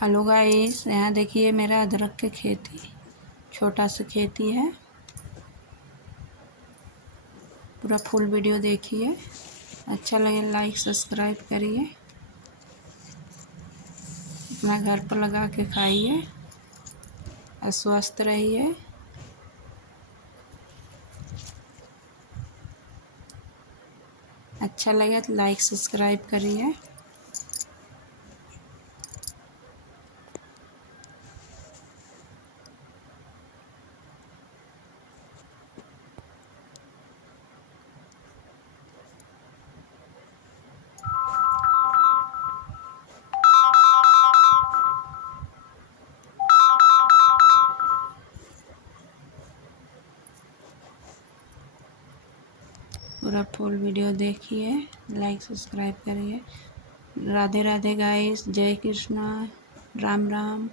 Hello guys, यहाँ देखिए मेरा अदरक के खेती, छोटा सा खेती है। पूरा फुल वीडियो देखिए, अच्छा लगे लाइक सब्सक्राइब करिए, अपना घर पर लगा के खाइए और स्वस्थ रहिए। अच्छा लगे तो लाइक सब्सक्राइब करिए। पूरा फुल वीडियो देखिए, लाइक सब्सक्राइब करिए। राधे राधे गाइस, जय कृष्णा, राम राम।